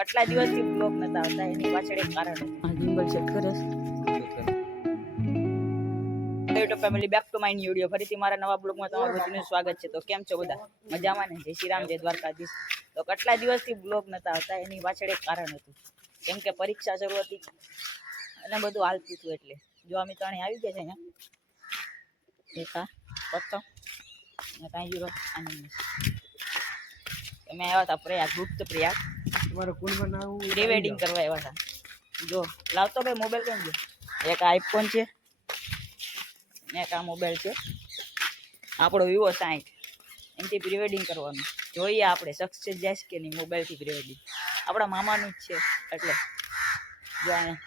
કેટલા દિવસથી બ્લોગ નતા આવતા એની પાછળ એક કારણ હતું. આ ગિમ્બલ સેટ કરે છે YouTube family, back to my new video. ફરીથી મારા નવા બ્લોગમાં તમારું બધાનું સ્વાગત છે. તો કેમ છો બધા? મજામાં ને? જય શ્રી રામ, જય દ્વારકાધીશ. તો કેટલા દિવસથી બ્લોગ નતા આવતા એની પાછળ એક કારણ હતું. કેમ કે પરીક્ષા શરૂ હતી અને બધું હાલતું હતું. એટલે જો અમે ત્રણે આવી ગયા છે અહીંયા એકા પત્તો ને કાંઈ યુરો આનંદ. અમે આવ્યા હતા પ્રયાગ, ગુપ્ત પ્રયાગ. તમારે કુલમાં નામ પ્રી વેડિંગ કરવા આવ્યા હતા. જો લાવતો ભાઈ મોબાઈલ કેમ છે? એક આઈફોન છે ને એક આ મોબાઈલ છે આપણો વિવો 60. એનાથી પ્રી વેડિંગ કરવાનું. જોઈએ આપણે સક્સેસ જાય કે નહીં મોબાઈલથી પ્રી વેડિંગ. આપણા મામાનું જ છે એટલે જો અહીંયા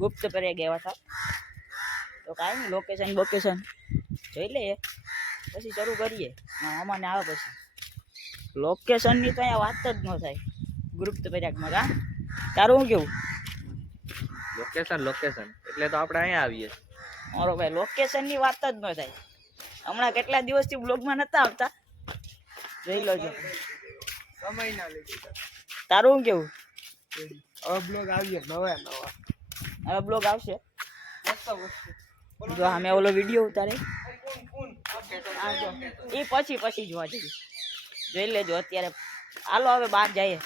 ગુપ્ત પ્રયાગ આવ્યા હતા. તો કાંઈ નહીં, લોકેશન જોઈ લઈએ પછી શરૂ કરીએ. મામાને આવે પછી લોકેશનની તો અહીંયા વાત જ ન થાય ગુપ્ત પ્રયાગમાં. કા તારું શું કેવું? લોકેશન એટલે તો આપણે અહીંયા આવીએ. મારો ભાઈ લોકેશનની વાત જ ન થાય. હમણાં કેટલા દિવસથી બ્લોગમાં નતા આવતા, જોઈ લો છો. સમય ના લીધે તારું શું કેવું? હવે બ્લોગ આવીએ નવા હવે બ્લોગ આવશે. જો અમે ઓલો વિડીયો ઉતારે એ પછી જોવા જઈએ. જોઈ લેજો અત્યારે. હાલો હવે બહાર જઈએ.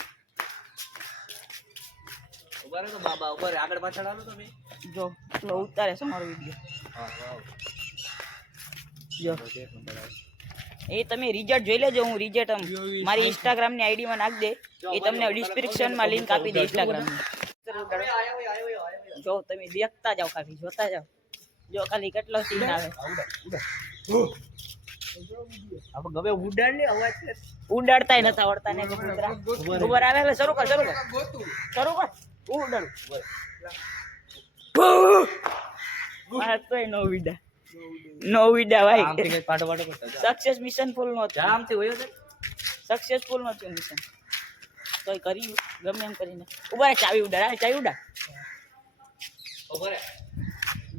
બાબા ઉપર આગળ પાછળ આવો તમે. જો પેલો ઉતારે છે મારો વિડીયો. જો એ તમે રિઝલ્ટ જોઈ લેજો. હું રિઝલ્ટ મારી ઇન્સ્ટાગ્રામની આઈડીમાં નાખ દે. એ તમને ડિસ્ક્રિપ્શનમાં લિંક આપી દે ઇન્સ્ટાગ્રામની. જો તમે દેખતા જાઓ, ખાલી જોતા જાઓ. જો ખાલી કેટલો સીન આવે. ગમે ઉડાડ લે અવાજ ઉડાડતાય નથી આવડતા ને કબૂતરા. ખબર આવે એટલે શરૂ કર ઉડાડ. તોય નો વિડા ભાઈ. સક્સેસ મિશન ફૂલ નો સક્સેસફુલ નતું મિશન. તોય કર્યું ગમે એમ કરીને. ઉભા ચાવી ઉડાડ.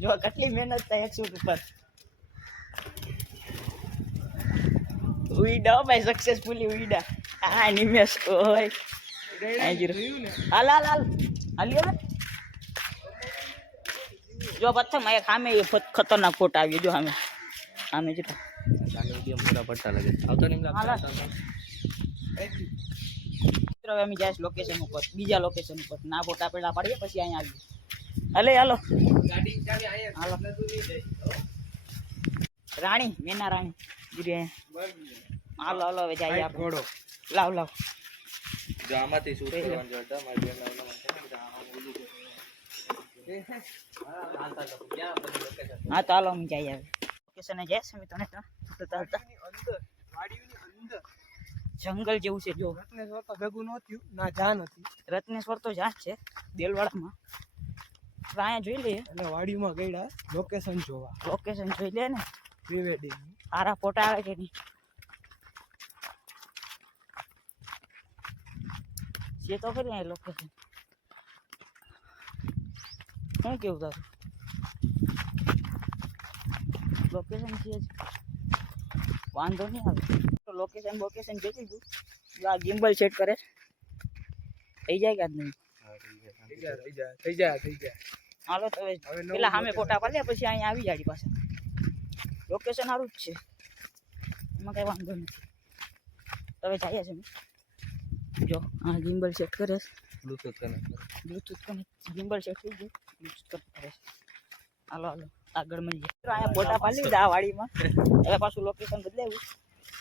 જો કેટલી મહેનત થાય 100 ઉપર. ઉઈડા ભાઈ, સક્સેસફુલી ઉઈડા. આ નિમેશ ઓય હાલ્યો ને. જો પ્રથમ એક સામે ખતરનાક ફોટા આવી. જો સામે જેટલા અમે જાય લોકેશન ઉપર, બીજા લોકેશન ઉપર. ના ફોટા પેલા પાડીએ પછી અહીંયા આવીએ. હાલો રાણી, મેના રાણી. હાલો હવે જઈએ આપણે. લાવ જો આમાંથી શું કરવાનું છે હા તો હાલો અમે જઈએ. લોકેશને જઈશ અમે તને જંગલ જેવું છે. જો રત્નેશ્વર તો ભેગું નહોતું ના જા નથી. રત્નેશ્વર તો જ્યાં છે દેલવાડામાં. અહીંયા જોઈ લઈએ એટલે વાડીમાં ગયેલા લોકેશન જોવા. લોકેશન જોઈ લે ને. પ્રી વેડિંગ સારા ફોટા આવે કે નહીં છે તો ખરી અહીં લોકેશન. શું કેવું તારું? લોકેશન છે જ, વાંધો નહીં આવે. તો લોકેશન જોઈ લીધું. જો આ ગિમ્બલ સેટ કરે થઈ જાય કે નહીં? થઈ જાય. હાલો તો પેલા સામે ફોટા પાડે પછી અહીંયા આવી જાય પાસે. લોકેશન સારું જ છે, એમાં કઈ વાંધો નથી. તમે જઈએ છે જો આ ગિમ્બલ સેટ કરે. બ્લૂટૂથ કનેક્ટ ગિમ્બલ સેટ થઈ ગયું. બ્લૂટૂથ કનેક્ટ કરે. હાલો આગળ મળીએ. અહીંયા ફોટા પાડી લીધા આ વાડીમાં. હવે પાછું લોકેશન બદલાવ્યું.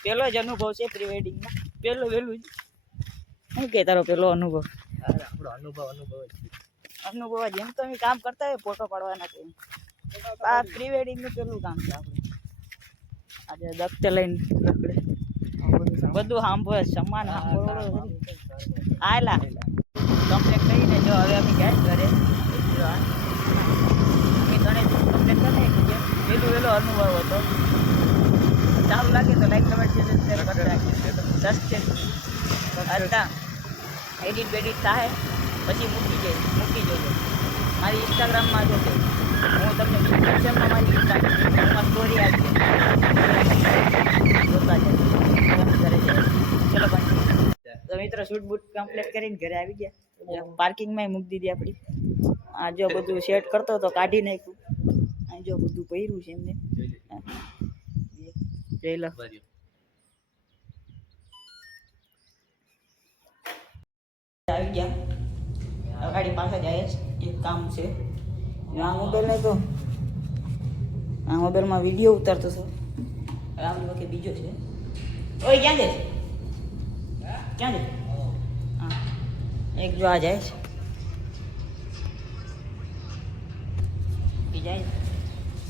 પેલો જ અનુભવ છે પ્રી વેડિંગમાં. વહેલું જ. શું કે તારો પેલો અનુભવ? આપણો અનુભવ જ. એમ તો અમે કામ કરતા હોય ફોટો પાડવાના છે. આ પ્રી વેડિંગનું પેલું કામ છે આપણે. આજે દખતે લઈને રખડે બધું સાંભળે સમાન હાલા કમ્પ્લેટ કરીને. જો હવે અમે ગયા ઘરે. અમે ઘણે કમ્પ્લેટ કરી વહેલો અનુભવ હતો. સારું લાગે તો લાઈક કમેન્ટ શેર કરતા રાખીએ. હતા એડિટ બેડિટ થાય પછી મૂકી જોજો મારી ઇન્સ્ટાગ્રામમાં. જોજો હું તમને ડિસ્ક્રિપ્શનમાં મારી ઇન્સ્ટાગ્રામમાં સ્ટોરી આપી જોતા જાય. ચલો તો મિત્રો શૂટ બૂટ કમ્પ્લીટ કરીને ઘરે આવી ગયા. પાર્કિંગમાં મૂકી દીધી આપણી. આ જો બધું સેટ કરતો હતો કાઢી નાખ્યું. આ જો બધું પહેર્યું છે એમને. જઈ લો. આવી ગયા ગાડી પાસે જાય છે. એક કામ છે આ મોબાઈલ તો આ મોબાઈલમાં વિડીયો ઉતારતો છો. આપણી વખતે બીજો છે. ઓય ક્યાં જાય ક્યાં જાય? હા એક જો આ જાય છે જાય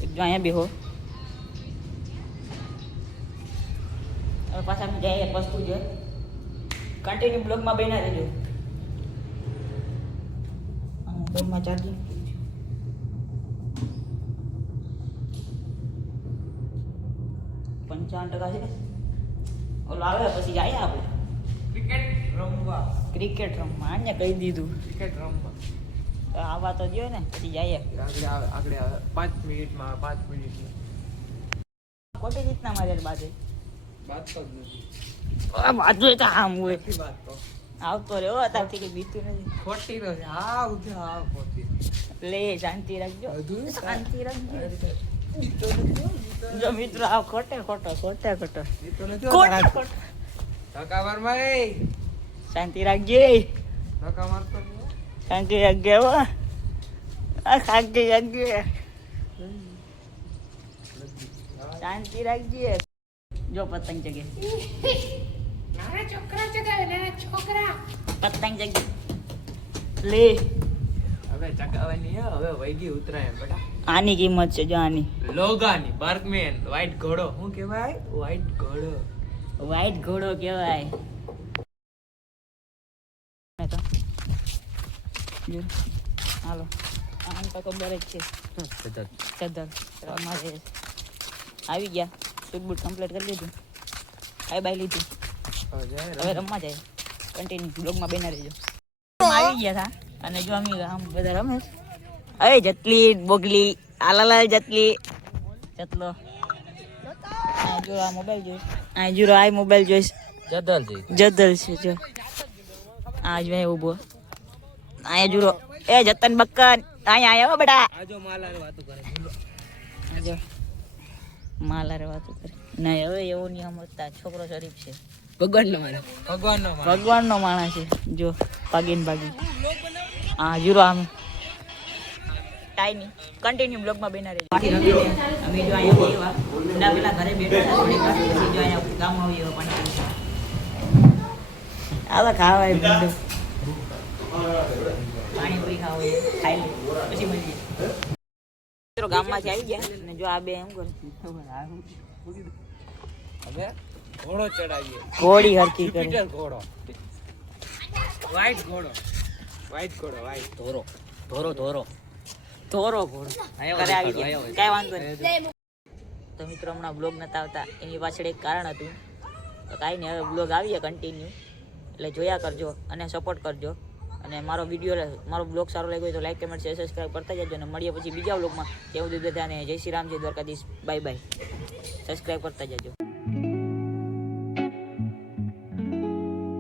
એક જો અહીંયા બેહો. હવે પાછા અમે જઈએ એક વસ્તુ છે કન્ટિન્યુ બ્લોગમાં બન્યા રહેજો. મોબાઈલમાં ચાર્જિંગ 55% છે. ઓલો આવે પછી જાય આપણે ક્રિકેટ રમવા. આને કહી દીધું ક્રિકેટ રમવા આવા તો દો ને પછી જાય. આગળ 5 મિનિટમાં 5 મિનિટમાં ખોટી રીતના મારે બાજુ વાત તો જ નથી. બાજુ તો આમ હોય વાત તો આવતો રહ્યો અત્યારથી કે બીતું નથી. ખોટી તો છે. હા ઉઠે હા ખોટી લે શાંતિ રાખજો બધું શાંતિ રાખજો. જો મિત્રો આ ખોટે ખોટો ખોટે ખોટો એ તો નથી ખોટે હોતા. ખોટો. ધક્કા માર મારે શાંતિ રાખજે ધક્કા મારતો નહીં. શાંતિ રાખજે હો. આ શાંતિ રાખજે શાંતિ રાખજે. જો પતંગ જગે નાના છોકરા ચગાવે નાના છોકરા પતંગ જગે લે. હવે ચગાવવાની હે. હવે વૈગી ઉતરાય બેટા. આની કિંમત છે જો આની લોગાની બર્ગમેન વ્હાઈટ ઘોડો. શું કહેવાય? વ્હાઈટ ઘોડો. વ્હાઈટ ઘોડો કહેવાય. હાલો આમ તો ખબર જ છે. ચદર અમારે આવી ગયા. શૂટ બૂટ કમ્પ્લીટ કરી લીધું. ખાઈ બાઈ લીધું. હવે રમવા જાય. કન્ટિન્યુ બ્લોગમાં બેના રહેજો. આવી ગયા હતા અને જો અમે આમ બધા રમે. અરે જતલી બોગલી આલાલાલ જતલી જતલો. આ જો આ મોબાઈલ જોઈશ. આ જો આ મોબાઈલ જોઈશ. જદલ છે જો. આ જો ઊભો. આ જુરો એ જતન બક્કન અહીંયા આવ્યો બેટા. આજો માલાર વાતો કરે. આજો માલારે વાતો કરે. નહીં હવે એવું નહીં સમજતા. છોકરો શરીફ છે. ભગવાનનો ભગવાનનો માણસ છે. જો ભાગીન ભાગી હા જુરો આમ ટાઈમી કન્ટિન્યુ બ્લોગમાં બેના રહેજો. અમે જો અહીંયા બેવા પેલા ઘરે બેઠા થોડી વાર પછી જો અહીંયા કામ આવી પાણી આવા ખાવાય બધું. પાણીપુરી ખાવ ખાઈ લે પછી મળીએ. મિત્રો ગામમાંથી આવી ગયા ને જો આ બે એમ કરે હવે ઘોડો ચડાવીએ. ઘોડી હરકી કરે. જુપિટર ઘોડો. વ્હાઈટ ઘોડો. વ્હાઈટ ઘોડો. વ્હાઈટ ધોરો ધોરો ઘોડો ઘરે આવી ગયા. કાંઈ વાંધો નહીં. તો મિત્રો હમણાં બ્લોગ નતા આવતા એની પાછળ એક કારણ હતું. તો કાંઈ નહીં હવે બ્લોગ આવીએ કન્ટિન્યુ એટલે જોયા કરજો અને સપોર્ટ કરજો. અને મારો બ્લોગ સારો લાગ્યો હોય તો લાઈક કમેન્ટ શેર સબસ્ક્રાઈબ કરતા જજો. અને મળીએ પછી બીજા બ્લોગમાં. ત્યાં સુધી બધાને જય શ્રી રામ, જય દ્વારકાધીશ, બાય બાય. સબસ્ક્રાઈબ કરતા જજો.